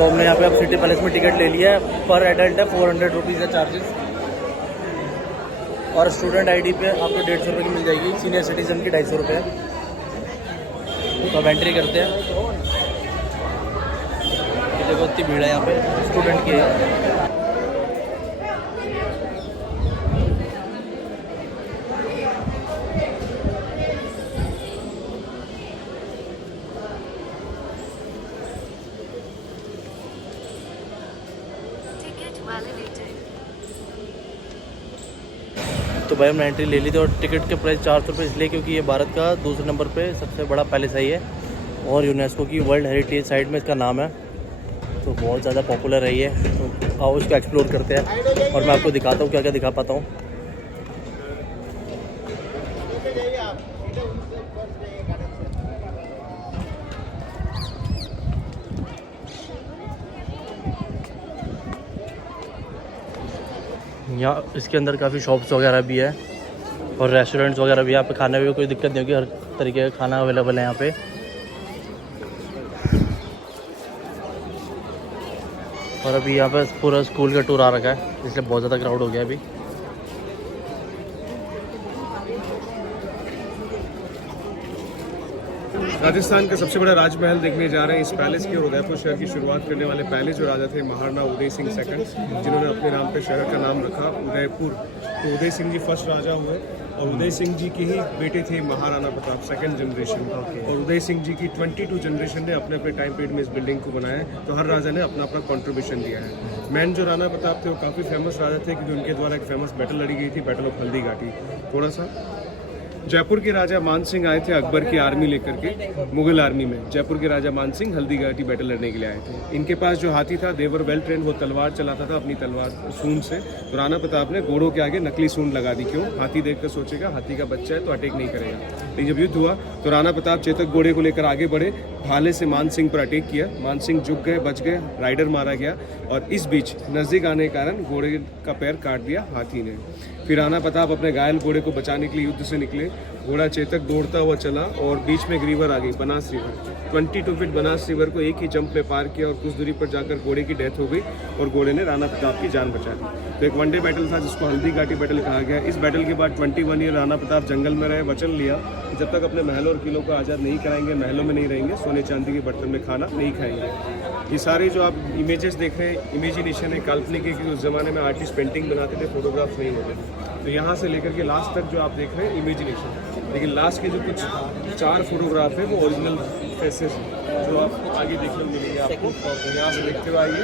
तो हमने यहाँ पे अब सिटी पैलेस में टिकट ले लिया है। पर एडल्ट है 400 रुपीज़ है चार्जेस, और स्टूडेंट आईडी पे आपको 150 रुपये की मिल जाएगी। सीनियर सिटीजन की 250 रुपये है। तो अब एंट्री करते हैं। ये देखो इतनी भीड़ है यहाँ पे, स्टूडेंट की है। तो भाई हमने एंट्री ले ली थी, और टिकट के प्राइस 400 रुपये इसलिए क्योंकि ये भारत का दूसरे नंबर पे सबसे बड़ा पैलेस है ये, और यूनेस्को की वर्ल्ड हेरिटेज साइट में इसका नाम है। तो बहुत ज़्यादा पॉपुलर है ये। तो आओ इसको एक्सप्लोर करते हैं, और मैं आपको दिखाता हूँ क्या क्या दिखा पाता हूँ। यहाँ इसके अंदर काफ़ी शॉप्स वगैरह भी है, और रेस्टोरेंट्स वगैरह भी है। यहाँ पे खाने में कोई दिक्कत नहीं होगी, हर तरीके का खाना अवेलेबल है यहाँ पे। और अभी यहाँ पे पूरा स्कूल का टूर आ रखा है, इसलिए बहुत ज़्यादा क्राउड हो गया अभी। राजस्थान का सबसे बड़ा राजमहल देखने जा रहे हैं इस पैलेस की, और उदयपुर शहर की शुरुआत करने वाले पहले जो राजा थे महाराणा उदय सिंह सेकंड, जिन्होंने अपने नाम पे शहर का नाम रखा उदयपुर। तो उदय सिंह जी फर्स्ट राजा हुए, और उदय सिंह जी के ही बेटे थे महाराणा प्रताप सेकंड जनरेशन। और उदय सिंह जी की 22 जनरेशन ने अपने अपने टाइम पीरियड में इस बिल्डिंग को बनाया। तो हर राजा ने अपना अपना कंट्रीब्यूशन दिया है। मैन जो राणा प्रताप थे वो काफ़ी फेमस राजा थे, क्योंकि उनके द्वारा एक फेमस बैटल लड़ी गई थी, बैटल ऑफ हल्दी घाटी। थोड़ा सा जयपुर के राजा मान सिंह आए थे अकबर की आर्मी लेकर के, मुगल आर्मी में। जयपुर के राजा मान सिंह हल्दी घाटी बैटल लड़ने के लिए आए थे। इनके पास जो हाथी था देवर वेल ट्रेंड, वो तलवार चलाता था अपनी तलवार सूंड से। तो राणा प्रताप ने घोड़ों के आगे नकली सूंड लगा दी। क्यों? हाथी देखकर सोचेगा हाथी का बच्चा है तो अटैक नहीं करेगा। लेकिन जब युद्ध हुआ तो राणा प्रताप चेतक घोड़े को लेकर आगे बढ़े, भाले से मान सिंह पर अटैक किया। मान सिंह झुक गए, बच गए, राइडर मारा गया, और इस बीच नजदीक आने के कारण घोड़े का पैर काट दिया हाथी ने। फिर राणा प्रताप अपने घायल घोड़े को बचाने के लिए युद्ध से निकले। घोड़ा चेतक दौड़ता हुआ चला, और बीच में एक रिवर आ गई, Banas river. 22 feet Banas river को एक ही जंप में पार किया, और कुछ दूरी पर जाकर घोड़े की डेथ हो गई, और घोड़े ने राणा प्रताप की जान बचा ली। तो एक वनडे बैटल था जिसको हल्दी घाटी बैटल कहा गया। इस बैटल के बाद 21 ईयर राणा प्रताप जंगल में रहे, वचन लिया कि जब तक अपने महलों और किलों को आज़ाद नहीं कराएंगे, महलों में नहीं रहेंगे, सोने चांदी के बर्तन में खाना नहीं खाएंगे। ये सारे जो आप इमेजेस देख रहे हैं, इमेजिनेशन है, काल्पनिक है, क्योंकि उस ज़माने में आर्टिस्ट पेंटिंग बनाते थे, फोटोग्राफ्स नहीं होते थे। तो यहाँ से लेकर के लास्ट तक जो आप देख रहे हैं इमेजिनेशन, लेकिन लास्ट के जो कुछ 4 फोटोग्राफ है वो ओरिजिनल फेसेस हैं, जो आप आगे देखने को मिलेंगे आपको। तो यहाँ से देखते हुए आइए।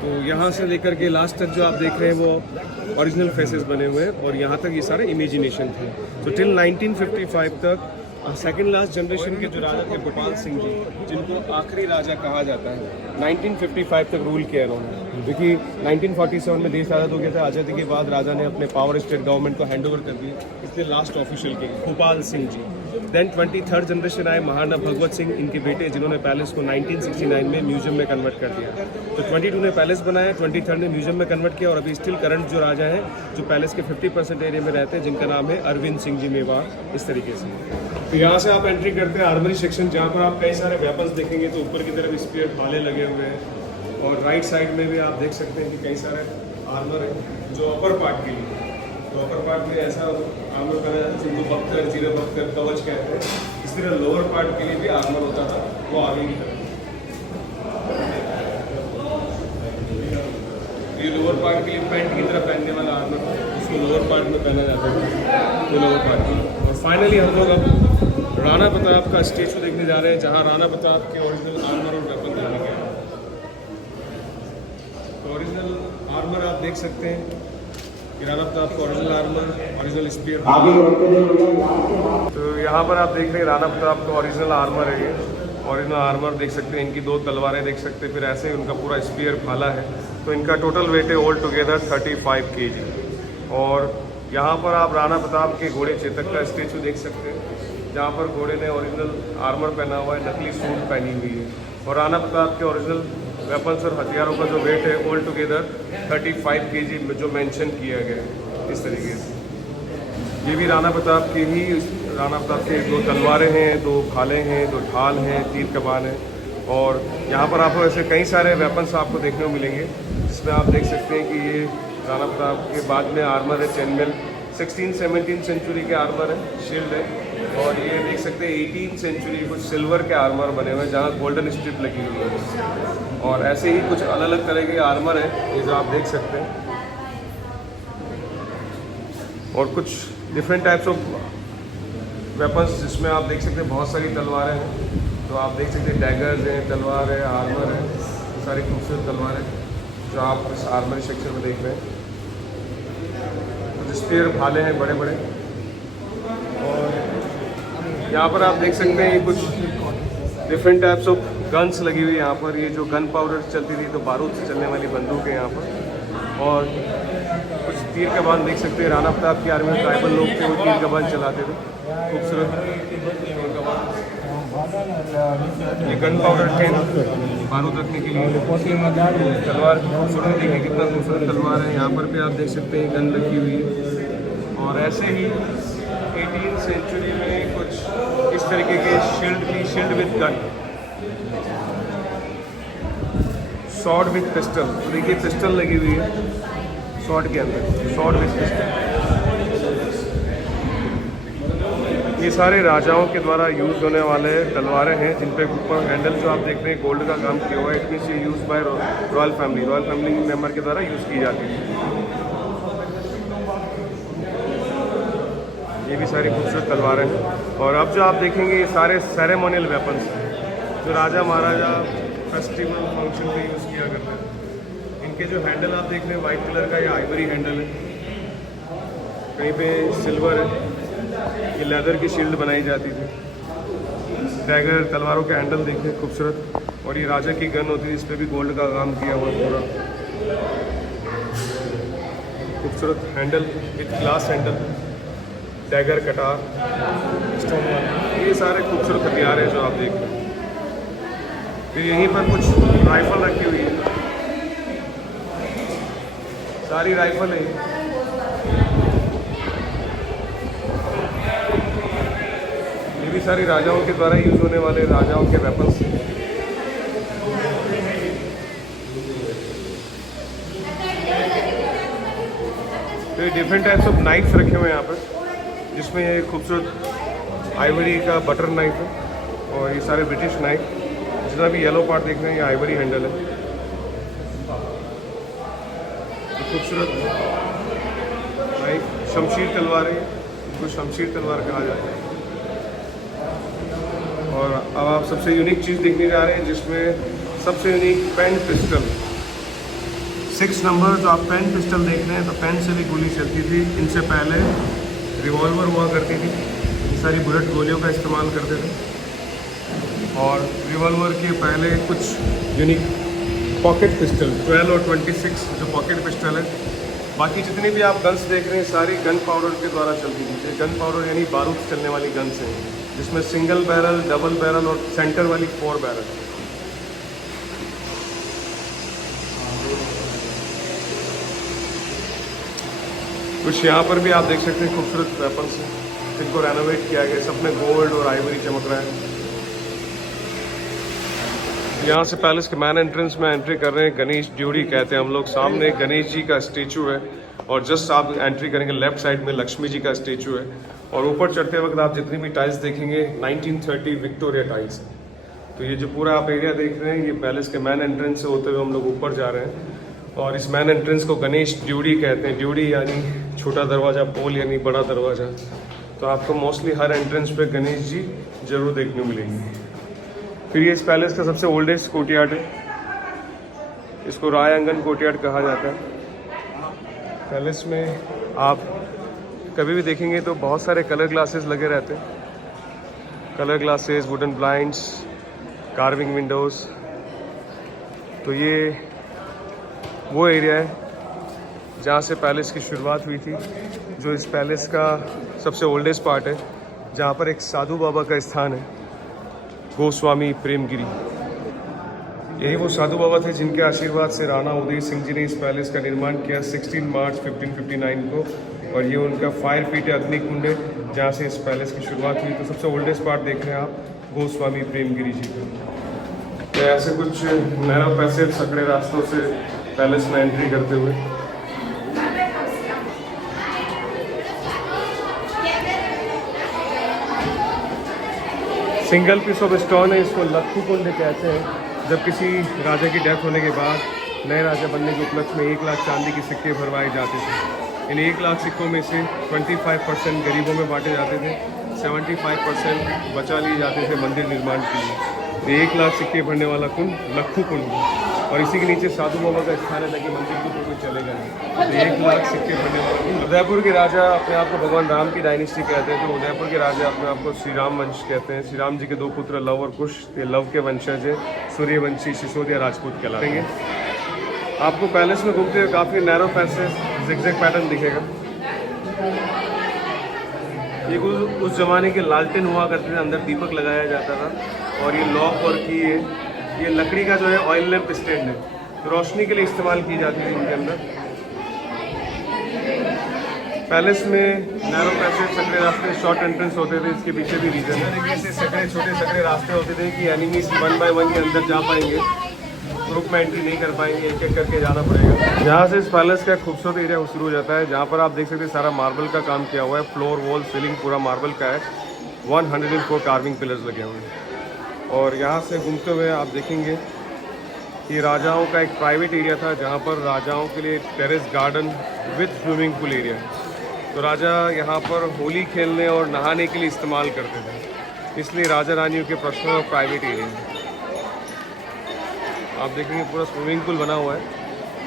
तो यहाँ से लेकर के लास्ट तक जो आप देख रहे हैं वो ओरिजिनल फेसेस बने हुए हैं, और यहाँ तक ये सारे इमेजिनेशन थे। तो टिल 1955 तक सेकेंड लास्ट जनरेशन के जो राजा थे गोपाल सिंह जी, जिनको आखिरी राजा कहा जाता है, 1955 तक रूल किया उन्होंने। क्योंकि 1947 में देश आज़ाद हो गया था। आज़ादी के बाद राजा ने अपने पावर स्टेट गवर्नमेंट को हैंड ओवर कर दिया, इसलिए लास्ट ऑफिशियल के Gopal Singh ji. Then 23rd generation आए महाराणा भगवत सिंह, इनके बेटे, जिन्होंने पैलेस को 1969 में म्यूजियम में कन्वर्ट कर दिया। तो 22 ने पैलेस बनाया, 23rd ने म्यूजियम में कन्वर्ट किया, और अभी स्टिल करंट जो राजा हैं जो पैलेस के 50% एरिया में रहते हैं, जिनका नाम है अरविंद सिंह जी मेवाड़। इस तरीके से तो यहाँ से आप एंट्री करते हैं आर्मरी सेक्शन, जहाँ पर आप कई सारे वेपन्स देखेंगे। तो ऊपर की तरफ स्पीयर भाले लगे हुए हैं, और राइट साइड में भी आप देख सकते हैं कि कई सारे आर्मर है जो अपर पार्ट के लिए। तो अपर पार्ट में ऐसा आर्मर पहना जाता है जिनको बख्तर, जीरा बख्तर, कवच कहते हैं। इस तरह लोअर पार्ट के लिए भी आर्मर होता था, वो आगे की तरफ। ये लोअर पार्ट के लिए पैंट की तरह पहनने वाला आर्मर, उसको लोअर पार्ट में पहना जाता है, वो लोअर पार्ट की। और फाइनली हम लोग अब राणा प्रताप का स्टेचू देखने जा रहे हैं, जहाँ राणा प्रताप के ओरिजिनल आर्मर और वेपन देखने गए। तो ओरिजिनल आर्मर आप देख सकते हैं कि राणा प्रताप का ओरिजिनल आर्मर, ओरिजिनल स्पीयर। तो यहाँ पर आप देख रहे हैं राणा प्रताप का ओरिजिनल आर्मर है। ये ओरिजिनल आर्मर देख सकते हैं, इनकी 2 तलवारें देख सकते हैं, फिर ऐसे ही उनका पूरा स्पीयर भाला है। तो इनका टोटल वेट है ऑल टुगेदर 35 kg। और यहाँ पर आप राणा प्रताप के घोड़े चेतक का स्टेचू देख सकते हैं, जहाँ पर घोड़े ने ओरिजिनल आर्मर पहना हुआ है, नकली सूट पहनी हुई है। और राणा प्रताप के ओरिजिनल वेपन्स और हथियारों का जो वेट है ऑल टुगेदर 35 kg में जो मेंशन किया गया है। इस तरीके से ये भी राणा प्रताप के ही राणा प्रताप के 2 तलवारें हैं, 2 भाले हैं, 2 ढाल हैं, 3 कमान है। और यहाँ पर आपको ऐसे कई सारे वेपन्स आपको देखने को मिलेंगे, जिसमें आप देख सकते हैं कि ये राणा प्रताप के बाद में आर्मर है, चेनमेल 16-17 सेंचुरी के आर्मर है, शील्ड है। और ये देख सकते हैं 18 सेंचुरी कुछ सिल्वर के आर्मर बने हुए हैं, जहाँ गोल्डन स्ट्रिप लगी हुई है। और ऐसे ही कुछ अलग अलग तरह के आर्मर है, ये जो आप देख सकते हैं। और कुछ डिफरेंट टाइप्स ऑफ वेपन्स, जिसमें आप देख सकते हैं बहुत सारी तलवारें हैं। तो आप देख सकते हैं डैगर्स हैं, तलवार है, आर्मर है, सारी खूबसूरत तलवार है जो आप इस आर्मर सेक्शन में देख रहे हैं। कुछ स्पीयर भाले हैं बड़े बड़े। और यहाँ पर आप देख सकते हैं कुछ डिफरेंट टाइप्स ऑफ गन्स लगी हुई है यहाँ पर। ये जो गन पाउडर चलती थी, तो बारूद से चलने वाली बंदूक है यहाँ पर। और कुछ तीर कमान देख सकते हैं, राणा प्रताप की आर्मी में ट्राइबल लोग थे, वो तीर कमान चलाते थे, खूबसूरत तीर कमान। ये गन पाउडर कैन बारूद रखने के लिए। तलवार खूबसूरत, देखिए कितना खूबसूरत तलवार है। यहाँ पर भी आप देख सकते हैं गन रखी हुई है। और ऐसे ही 18 सेंचुरी में कुछ इस तरीके के शील्ड भी, shield with gun, short with pistol. तो देखिए पिस्टल लगी हुई है शॉर्ट के अंदर, शॉर्ट विद पिस्टल। ये सारे राजाओं के द्वारा यूज़ होने वाले तलवारें हैं, जिन पे ऊपर हैंडल जो आप देख रहे हैं गोल्ड का काम किया हुआ है। इट मीन्स ये use by royal family member के द्वारा यूज़ की जाती है। ये भी सारी खूबसूरत तलवारें हैं। और अब जो आप देखेंगे ये सारे सेरेमोनियल वेपन्स हैं, जो राजा महाराजा फेस्टिवल फंक्शन पे यूज़ किया करते हैं। इनके जो हैंडल आप देख रहे हैं वाइट कलर का, या आइवरी हैंडल है, कहीं पे सिल्वर है। ये लेदर की शील्ड बनाई जाती थी। डैगर तलवारों के हैंडल देखिए खूबसूरत। और ये राजा की गन होती है, इस पर भी गोल्ड का काम किया हुआ पूरा, खूबसूरत handle with glass handle, dagger, कटार, स्टोन वाला, ये सारे खूबसूरत हथियार हैं जो आप देख रहे हैं। फिर यहीं पर कुछ राइफल रखी हुई है, सारी राइफल है। ये भी सारी राजाओं के द्वारा यूज होने वाले राजाओं के वेपन्स हैं। तो ये डिफरेंट टाइप्स ऑफ नाइफ्स रखे हुए हैं यहाँ पर, जिसमें ये खूबसूरत आइवरी का बटर नाइफ है। और ये सारे ब्रिटिश नाइफ, जितना भी येलो पार्ट देख रहे हैं ये आइवरी हैंडल है। खूबसूरत नाइफ, शमशीर तलवार है, इसको शमशीर तलवार कहा जाता है। और अब आप सबसे यूनिक चीज़ देखने जा रहे हैं, जिसमें सबसे यूनिक पेन पिस्टल 6 नंबर। जो आप पेन पिस्टल देख रहे हैं, तो पेन से भी गोली चलती थी। इनसे पहले रिवॉल्वर हुआ करती थी, ये सारी बुलेट गोलियों का इस्तेमाल करते थे। और रिवॉल्वर के पहले कुछ यूनिक पॉकेट पिस्टल 12 और 26 जो पॉकेट पिस्टल है। बाकी जितनी भी आप गन्स देख रहे हैं सारी गन पाउडर के द्वारा चलती थी। ये गन पाउडर यानी बारूद चलने वाली गन्स हैं, जिसमें सिंगल बैरल, डबल बैरल और सेंटर वाली 4 बैरल। कुछ यहाँ पर भी आप देख सकते हैं खूबसूरत वेपन्स हैं, जिनको रेनोवेट किया गया, सब में गोल्ड और आइवरी चमक रहा है। यहाँ से पैलेस के मैन एंट्रेंस में एंट्री कर रहे हैं। गणेश ड्यूरी कहते हैं हम लोग। सामने गणेश जी का स्टेचू है, और जस्ट आप एंट्री करेंगे लेफ्ट साइड में लक्ष्मी जी का स्टेचू है। और ऊपर चढ़ते वक्त आप जितनी भी टाइल्स देखेंगे 1930 विक्टोरिया टाइल्स है। तो ये जो पूरा आप एरिया देख रहे हैं, ये पैलेस के मैन एंट्रेंस से होते हुए हम लोग ऊपर जा रहे हैं। और इस मैन एंट्रेंस को गणेश ड्यूरी कहते हैं। ड्यूरी यानी छोटा दरवाज़ा, पोल यानी बड़ा दरवाज़ा। तो आपको मोस्टली हर एंट्रेंस पे गणेश जी जरूर देखने को मिलेंगे। फिर ये इस पैलेस का सबसे ओल्डेस्ट कोर्टयार्ड है, इसको राय आंगन कोर्टयार्ड कहा जाता है। पैलेस में आप कभी भी देखेंगे तो बहुत सारे कलर ग्लासेस लगे रहते हैं। Colour glasses, wooden blinds, carving Windows. तो ये वो एरिया है जहाँ से पैलेस की शुरुआत हुई थी, जो इस पैलेस का सबसे ओल्डेस्ट पार्ट है, जहाँ पर एक साधु बाबा का स्थान है, गोस्वामी प्रेमगिरी। यही वो साधु बाबा थे जिनके आशीर्वाद से राणा उदय सिंह जी ने इस पैलेस का निर्माण किया 16 मार्च 1559 को। और ये उनका फायर पीट है, अग्नि कुंड है। जहाँ से इस पैलेस की शुरुआत हुई। तो सबसे ओल्डेस्ट पार्ट देख रहे हैं आप, गोस्वामी प्रेमगिरी जी का। तो ऐसे कुछ नैरो पैसेज सकड़े रास्तों से पैलेस में एंट्री करते हुए। सिंगल पीस ऑफ स्टोन है, इसको लक्खू कुंड कहते हैं। जब किसी राजा की डेथ होने के बाद नए राजा बनने के उपलक्ष्य में 1 लाख चांदी के सिक्के भरवाए जाते थे। इन 1 लाख सिक्कों में से 25% गरीबों में बांटे जाते थे, 75% बचा लिए जाते थे मंदिर निर्माण के लिए। 1 लाख सिक्के भरने वाला कुंड लक्खू कुंड है, और इसी के नीचे साधु बाबा का स्थान है ताकि मंदिर के ऊपर कोई चलेगा नहीं। 1 लाख सिक्के भरने वाला कुंड। उदयपुर के राजा अपने आप को भगवान राम की डायनेस्टी कहते हैं, तो उदयपुर के राजा अपने आप को श्री राम वंश कहते हैं। श्री राम जी के 2 पुत्र लव और कुश, ये लव के वंशज है। सूर्यवंशी सिसोदिया राजपूत कहलाएंगे। आपको पैलेस में घूमते हुए काफ़ी नैरो पैसेज जिगजैग पैटर्न दिखेगा। ये उस जमाने के लालटेन हुआ करते थे, अंदर दीपक लगाया जाता था, और ये लॉक और की है, ये लकड़ी का जो है ऑयल लैंप स्टैंड है, तो रोशनी के लिए इस्तेमाल की जाती है इनके अंदर। पैलेस में नैरो पैसेज सकड़े रास्ते शॉर्ट एंट्रेंस होते थे, इसके पीछे भी रीजन है। तरीके से सकड़े छोटे सकड़े रास्ते होते थे कि एनिमीज 1 बाय 1 के अंदर जा पाएंगे, ग्रुप में एंट्री नहीं कर पाएंगे, एक एक करके जाना पड़ेगा। यहाँ से इस पैलेस का खूबसूरत एरिया शुरू हो जाता है, जहाँ पर आप देख सकते हैं सारा मार्बल का काम किया हुआ है। फ्लोर वॉल सीलिंग पूरा मार्बल का है। 104 कार्विंग पिलर्स लगे हुए हैं। और यहाँ से घूमते हुए आप देखेंगे कि राजाओं का एक प्राइवेट एरिया था, जहाँ पर राजाओं के लिए terrace garden with swimming pool area. तो राजा यहाँ पर होली खेलने और नहाने के लिए इस्तेमाल करते थे, इसलिए राजा रानियों के पर्सनल और प्राइवेट एरिया है। आप देखेंगे पूरा स्विमिंग पूल बना हुआ है,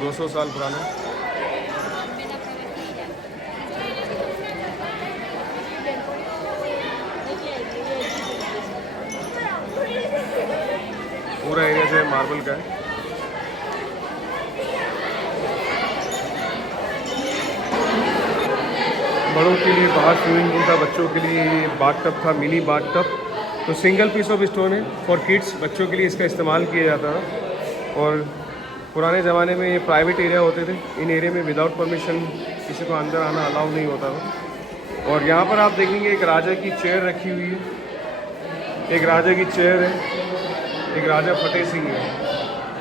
200 साल पुराना। पूरा एरिया जो है मार्बल का है। बड़ों के लिए बाहर स्विमिंग पूल था, बच्चों के लिए बाथ टब था, मिनी बाथ टब। तो सिंगल पीस ऑफ स्टोन है फॉर किड्स, बच्चों के लिए इसका इस्तेमाल किया जाता था। और पुराने ज़माने में ये प्राइवेट एरिया होते थे, इन एरिया में विदाउट परमिशन किसी को अंदर आना अलाउ नहीं होता था। और यहाँ पर आप देखेंगे एक राजा की चेयर रखी हुई है, एक राजा की चेयर है, एक राजा फतेह सिंह है।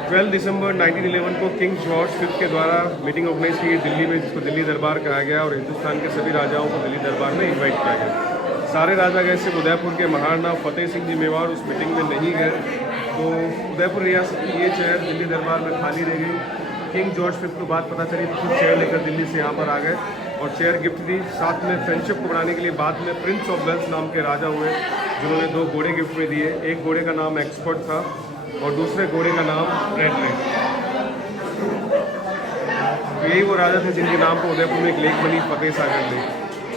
12 दिसंबर 1911 को किंग जॉर्ज फिफ्थ के द्वारा मीटिंग ऑर्गेनाइज की दिल्ली में, जिसको दिल्ली दरबार कहा गया, और हिंदुस्तान के सभी राजाओं को दिल्ली दरबार में इन्वाइट किया गया। सारे राजा गए, सिर्फ उदयपुर के महाराणा फतेह सिंह जी मेवाड़ उस मीटिंग में नहीं गए। तो उदयपुर रियासत की ये चेयर दिल्ली दरबार में खाली रह गई। किंग जॉर्ज फिफ्थ को बात पता चली तो खुद चेयर लेकर दिल्ली से यहाँ पर आ गए और चेयर गिफ्ट दी। साथ में फ्रेंडशिप को बढ़ाने के लिए बाद में प्रिंस ऑफ वेल्स नाम के राजा हुए, जिन्होंने 2 घोड़े गिफ्ट में दिए। एक घोड़े का नाम एक्सपर्ट था और दूसरे घोड़े का नाम रेड रेड। तो यही वो राजा थे जिनके नाम पर उदयपुर में एक लेक बनी, फतेह सागर लेक।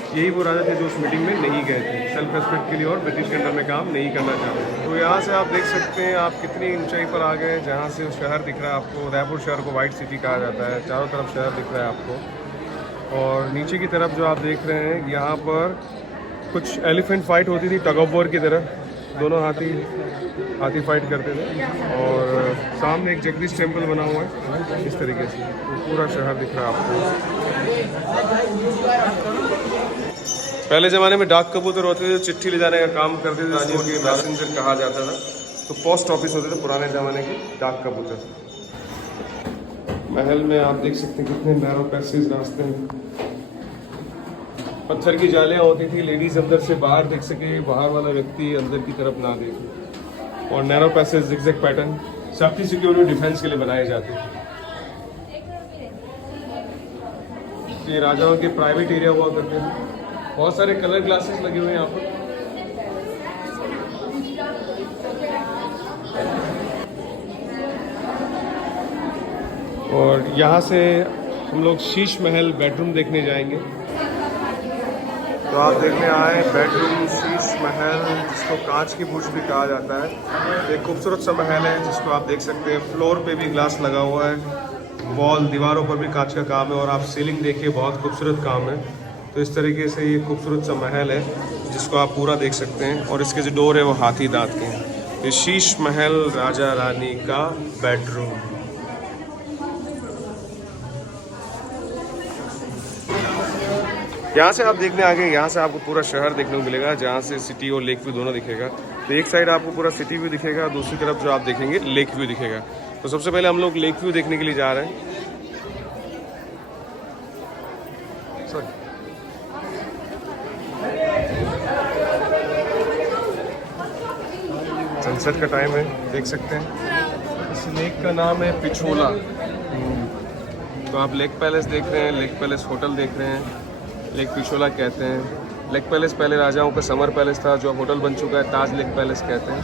यही वो राजा थे जो उस मीटिंग में नहीं गए थे, सेल्फ रेस्पेक्ट के लिए और ब्रिटिश के अंडर में काम नहीं करना चाहते। तो यहाँ से आप देख सकते हैं आप कितनी ऊंचाई पर आ गए, जहाँ से शहर दिख रहा है आपको। उदयपुर शहर को वाइट सिटी कहा जाता है, चारों तरफ शहर दिख रहा है आपको। और नीचे की तरफ जो आप देख रहे हैं, यहाँ पर कुछ एलिफेंट फाइट होती थी टग ऑफ वॉर की तरह, दोनों हाथी फाइट करते थे। और सामने एक जगदीश टेम्पल बना हुआ है इस तरीके से, तो पूरा शहर दिख रहा है आपको। पहले ज़माने में डाक कबूतर होते थे, चिट्ठी ले जाने का काम करते थे, रानियों के मैसेंजर कहा जाता था। तो पोस्ट ऑफिस होते थे पुराने ज़माने के डाक कबूतर। महल में आप देख सकते हैं कितने नैरो पैसेज रास्ते हैं। पत्थर की जालियाँ होती थी, लेडीज अंदर से बाहर देख सके, बाहर वाला व्यक्ति अंदर की तरफ ना देखे। और narrow passage zigzag pattern safety security defence के लिए बनाए जाते थे। ये राजाओं के प्राइवेट एरिया हुआ करते थे। बहुत सारे कलर ग्लासेस लगे हुए हैं यहाँ पर। और यहाँ से हम लोग शीश महल बेडरूम देखने जाएंगे। तो आप देखने आए बेडरूम शीश महल, जिसको कांच की बुर्ज भी कहा जाता है। एक खूबसूरत सा महल है जिसको आप देख सकते हैं। फ्लोर पे भी ग्लास लगा हुआ है, वॉल दीवारों पर भी कांच का काम है, और आप सीलिंग देखिए बहुत खूबसूरत काम है। तो इस तरीके से ये खूबसूरत सा महल है जिसको आप पूरा देख सकते हैं। और इसके जो डोर है वो हाथी दांत के हैं। ये शीश महल राजा रानी का बेडरूम। यहाँ से आप देखने आ गए, यहाँ से आपको पूरा शहर देखने को मिलेगा, जहाँ से सिटी और लेक व्यू दोनों दिखेगा। तो एक साइड आपको पूरा सिटी व्यू दिखेगा, दूसरी तरफ जो आप देखेंगे लेक व्यू दिखेगा। तो सबसे पहले हम लोग लेक व्यू देखने के लिए जा रहे हैं। सनसेट का टाइम है, देख सकते हैं। इस लेक का नाम है पिछोला। तो आप लेक पैलेस देख रहे हैं, लेक पैलेस होटल देख रहे हैं, लेक पिछोला कहते हैं। लेक पैलेस पहले राजाओं का समर पैलेस था, जो अब होटल बन चुका है, ताज लेक पैलेस कहते हैं।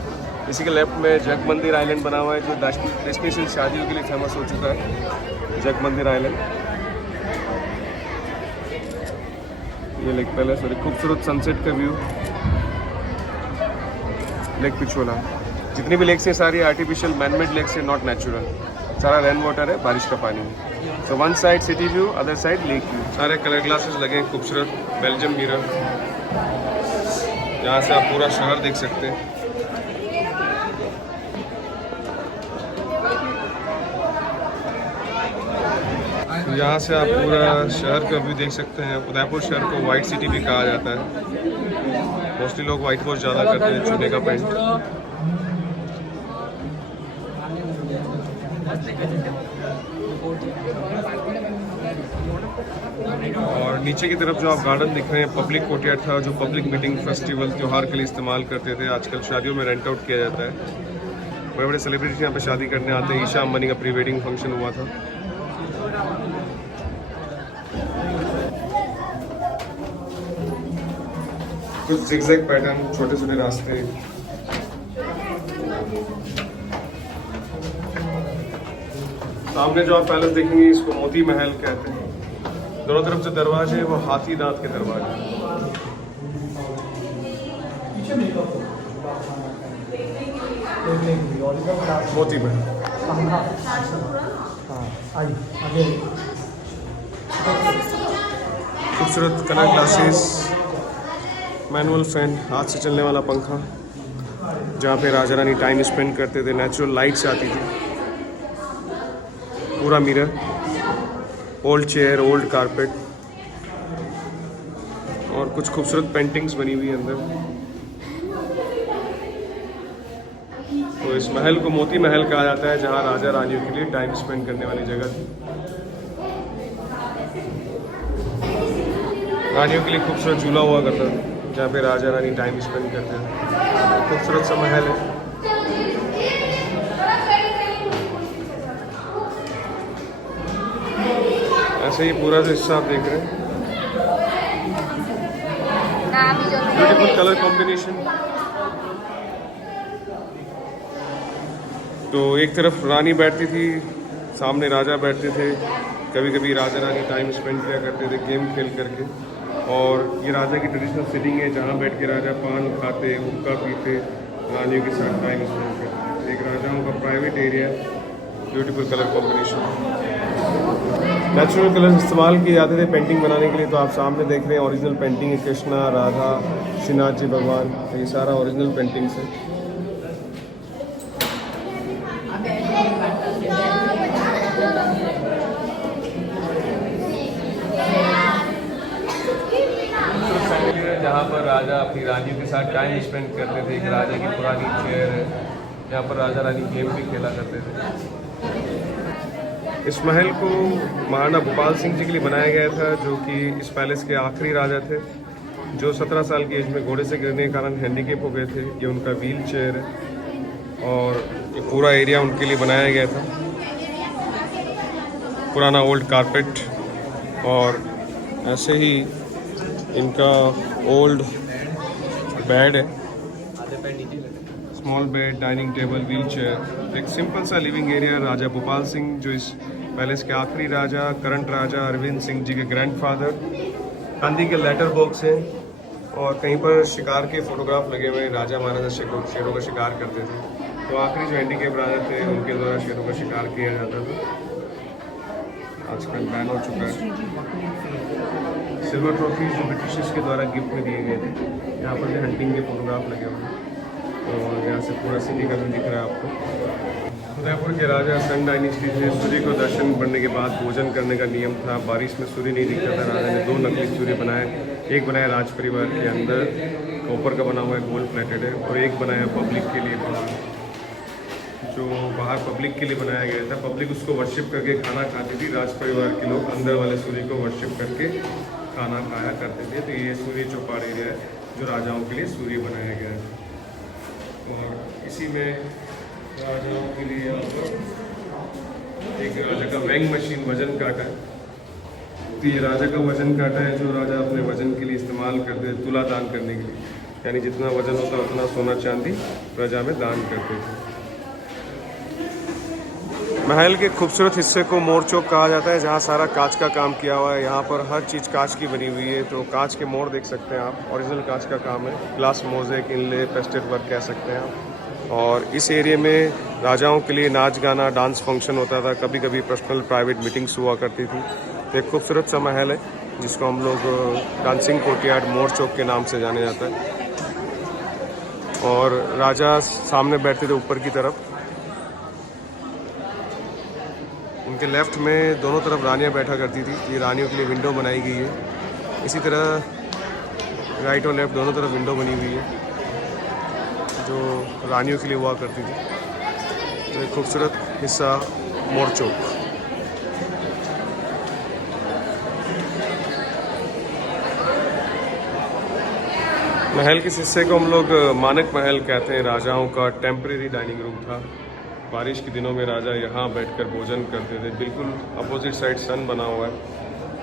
इसी के लेफ्ट में जग मंदिर आइलैंड बना हुआ है, जो डेस्टिनेशन शादियों के लिए फेमस हो चुका है, जग मंदिर आइलैंड। ये लेक पैलेस और एक खूबसूरत सनसेट का व्यू, लेक पिछोला। जितनी भी लेक्स हैं सारी आर्टिफिशियल मैनमेड लेक्स है, नॉट नेचुरल। सारा रेन वाटर है, बारिश का पानी है। तो one side city view, other side lake view. सारे कलर ग्लासेस लगे हैं, खूबसूरत बेल्जियम मिरर। यहाँ से आप पूरा शहर देख सकते हैं। यहाँ से आप पूरा शहर का व्यू देख सकते हैं। उदयपुर शहर को वाइट सिटी भी कहा जाता है। मोस्टली लोग वाइट वॉश ज़्यादा करते हैं, चूने का पेंट। और नीचे की तरफ जो आप गार्डन दिख रहे हैं, पब्लिक कोर्टयार्ड था, जो पब्लिक मीटिंग, फेस्टिवल, त्यौहार के लिए इस्तेमाल करते थे। आजकल शादियों में रेंट आउट किया जाता है। बड़े बड़े सेलिब्रिटी यहाँ पे शादी करने आते हैं। ईशा अंबानी का प्री वेडिंग फंक्शन हुआ था। कुछ जिगजैग पैटर्न, छोटे छोटे रास्ते। सामने जो आप पैलेस देखेंगे, इसको मोती महल कहते हैं। दोनों तरफ जो दरवाजे हैं वो हाथी दांत के दरवाजे। मोती महल। खूबसूरत कलर ग्लासेस, मैनुअल फैन, हाथ से चलने वाला पंखा, जहाँ पे राजा रानी टाइम स्पेंड करते थे। नेचुरल लाइट्स आती थी। पूरा mirror, old chair, old carpet और कुछ खूबसूरत पेंटिंग्स बनी हुई है अंदर। तो इस महल को मोती महल कहा जाता है, जहाँ राजा रानियों के लिए टाइम स्पेंड करने वाली जगह थी। रानियों के लिए खूबसूरत झूला हुआ करता था, जहाँ पे राजा रानी टाइम स्पेंड करते थे। खूबसूरत सा महल है। ऐसे ही पूरा जो हिस्सा आप देख रहे हैं, ब्यूटीफुल कलर कॉम्बिनेशन। तो एक तरफ रानी बैठती थी, सामने राजा बैठते थे। कभी कभी राजा रानी टाइम स्पेंड किया करते थे गेम खेल करके। और ये राजा की ट्रेडिशनल सिटिंग है, जहाँ बैठ के राजा पान खाते, हुक्का पीते, रानियों के साथ टाइम स्पेंड करते। एक राजाओं का private area, beautiful colour combination. Natural colours इस्तेमाल किए जाते थे पेंटिंग बनाने के लिए। तो आप सामने देख रहे हैं ओरिजिनल पेंटिंग है, कृष्णा, राधा, श्रीनाथ जी भगवान। तो ये सारा ओरिजिनल पेंटिंग्स है। जहाँ पर राजा अपनी रानियों के साथ टाइम स्पेंड करते थे। एक राजा की पुरानी चेयर है, जहाँ पर राजा रानी गेम भी खेला करते थे। इस महल को महाराणा भोपाल सिंह जी के लिए बनाया गया था, जो कि इस पैलेस के आखिरी राजा थे, जो 17 साल की एज में घोड़े से गिरने के कारण हैंडीकेप हो गए थे। ये उनका व्हील चेयर है और ये पूरा एरिया उनके लिए बनाया गया था। पुराना ओल्ड कारपेट और ऐसे ही इनका ओल्ड बेड है, small bed, dining table, wheel chair. एक सिंपल सा लिविंग एरिया। राजा भोपाल सिंह, जो इस पैलेस के आखिरी राजा, करंट राजा अरविंद सिंह जी के ग्रैंडफादर। गांधी के लेटर बॉक्स हैं और कहीं पर शिकार के फोटोग्राफ लगे हुए हैं। राजा महाराजा शेरों का शिकार करते थे। तो आखिरी जो हैंडीकेप राजा थे, उनके द्वारा शेरों का शिकार किया जाता था। आजकल बैन हो चुका है। सिल्वर ट्रॉफी जो ब्रिटिशर्स के द्वारा गिफ्ट में दिए गए थे, यहाँ पर भी हंटिंग के फोटोग्राफ लगे हुए हैं। और यहाँ से पूरा सिटी का भी दिख रहा है आपको। उदयपुर के राजा सन डायनेस्टी से सूर्य को दर्शन करने के बाद भोजन करने का नियम था। बारिश में सूर्य नहीं दिखता था, राजा ने 2 नकली सूर्य बनाए। एक बनाया राज परिवार के अंदर, कॉपर का बना हुआ है, गोल्ड प्लेटेड है, और एक बनाया पब्लिक के लिए बाहर, जो बाहर पब्लिक के लिए बनाया गया था। पब्लिक उसको वर्शिप करके खाना खाती थी, राज परिवार के लोग अंदर वाले सूर्य को वर्शिप करके खाना खाया करते थे। तो ये सूर्य चौपाड़ एरिया है जो राजाओं के लिए सूर्य बनाया गया है। और इसी में राजाओं के लिए एक राजा का वेंग मशीन वजन काटा है। तो ये राजा का वजन काटा है जो राजा अपने वजन के लिए इस्तेमाल करते थे, तुला दान करने के लिए, यानी जितना वजन होता उतना सोना चांदी प्रजा में दान करते थे। महल के खूबसूरत हिस्से को मोर चौक कहा जाता है, जहाँ सारा कांच का काम किया हुआ है। यहाँ पर हर चीज़ कांच की बनी हुई है। तो कांच के मोर देख सकते हैं आप, ओरिजिनल कांच का काम है। ग्लास मोज़ेक, इनले, पेस्टेड वर्क कह सकते हैं आप। और इस एरिया में राजाओं के लिए नाच गाना, डांस फंक्शन होता था, कभी कभी पर्सनल प्राइवेट मीटिंग्स हुआ करती थी। तो एक खूबसूरत सा महल है जिसको हम लोग डांसिंग कोर्टयार्ड मोर चौक के नाम से जाने जाता है। और राजा सामने बैठते थे ऊपर की तरफ, उनके लेफ्ट में दोनों तरफ रानियां बैठा करती थी। ये रानियों के लिए विंडो बनाई गई है। इसी तरह राइट और लेफ्ट दोनों तरफ विंडो बनी हुई है जो रानियों के लिए हुआ करती थी। तो एक खूबसूरत हिस्सा मोर चौक। महल के हिस्से को हम लोग मानक महल कहते हैं। राजाओं का टेम्परेरी डाइनिंग रूम था। बारिश के दिनों में राजा यहाँ बैठकर भोजन करते थे। बिल्कुल अपोजिट साइड सन बना हुआ है,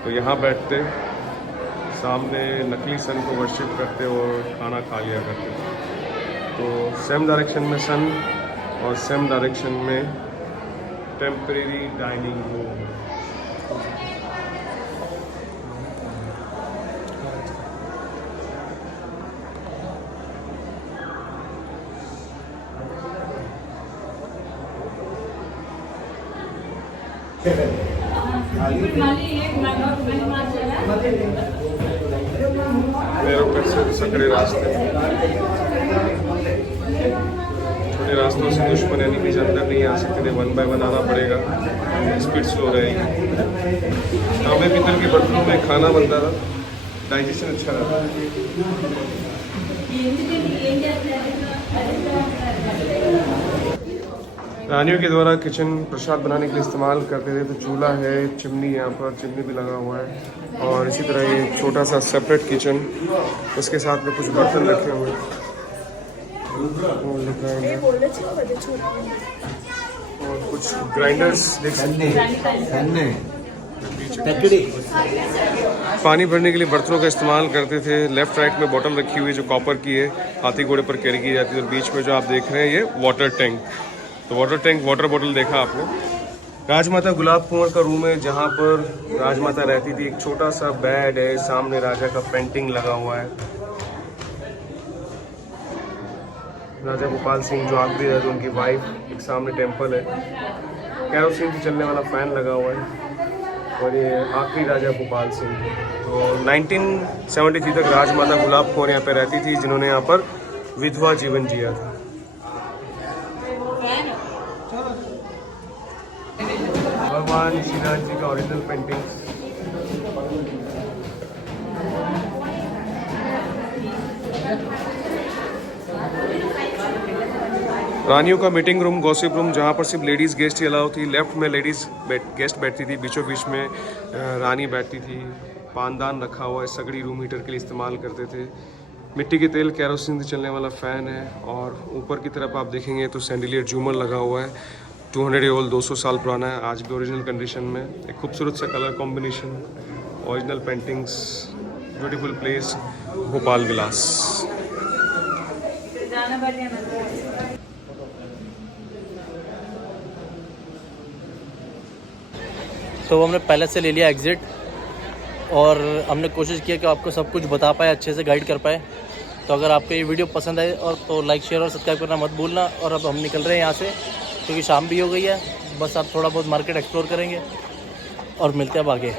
तो यहाँ बैठते, सामने नकली सन को वर्शिप करते और खाना खा लिया करते थे। तो सेम डायरेक्शन में सन और सेम डायरेक्शन में टेम्परेरी डाइनिंग रूम। सकड़े रास्ते, छोटे रास्तों से दुश्मन यानी बीच अंदर नहीं आ सकते थे। 1 बाय 1 आना पड़ेगा, स्पीड स्लो रहेगी। तांबे पीतल के बर्तनों में खाना बनता था, डाइजेशन अच्छा रहता था। रानियों के द्वारा किचन प्रसाद बनाने के लिए इस्तेमाल करते थे। तो चूल्हा है, चिमनी, यहाँ पर चिमनी भी लगा हुआ है। और इसी तरह ये छोटा सा सेपरेट किचन, उसके साथ में कुछ बर्तन रखे हुए हैं और कुछ ग्राइंडर्स देख सकते हैं। पानी भरने के लिए बर्तनों का इस्तेमाल करते थे। लेफ्ट राइट में बोतल रखी हुई है जो कॉपर की है, हाथी घोड़े पर कैरी की जाती है। और बीच में जो आप देख रहे हैं ये वाटर टैंक। तो वाटर टैंक, वाटर बोतल देखा आपने। राजमाता गुलाब कुंवर का रूम है जहाँ पर राजमाता रहती थी। एक छोटा सा बेड है, सामने राजा का पेंटिंग लगा हुआ है। राजा गोपाल सिंह जो आखिरी राजा, उनकी वाइफ, एक सामने टेम्पल है। कैरोसिन से चलने वाला फैन लगा हुआ है। और ये आखिरी राजा गोपाल सिंह। तो 1973 तक राजमाता गुलाब कुंवर यहाँ पर रहती थी, जिन्होंने यहाँ पर विधवा जीवन जिया था। भगवान श्री राम जी का ओरिजिनल पेंटिंग। रानियों का मीटिंग रूम, गॉसिप रूम, जहाँ पर सिर्फ लेडीज़ गेस्ट ही अलाउ थी। लेफ्ट में लेडीज़ गेस्ट बैठती थी, बीचों बीच में रानी बैठती थी। पानदान रखा हुआ है, सगड़ी रूम हीटर के लिए इस्तेमाल करते थे। मिट्टी के तेल, कैरोसिन से चलने वाला फ़ैन है। और ऊपर की तरफ आप देखेंगे तो सैंडिलियर झूमर लगा हुआ है। 200 ईयर ओल्ड, 200 साल पुराना है, आज भी ओरिजिनल कंडीशन में। एक खूबसूरत सा colour combination, original paintings, beautiful place, Bhopal Vilas. तो हमने पैलेस से ले लिया एग्ज़िट और हमने कोशिश किया कि आपको सब कुछ बता पाए, अच्छे से गाइड कर पाए। तो अगर आपको ये वीडियो पसंद आए और तो लाइक, शेयर और सब्सक्राइब करना मत भूलना। और अब हम निकल रहे हैं यहाँ से क्योंकि शाम भी हो गई है। बस आप थोड़ा बहुत मार्केट एक्सप्लोर करेंगे और मिलते हैं अब आगे।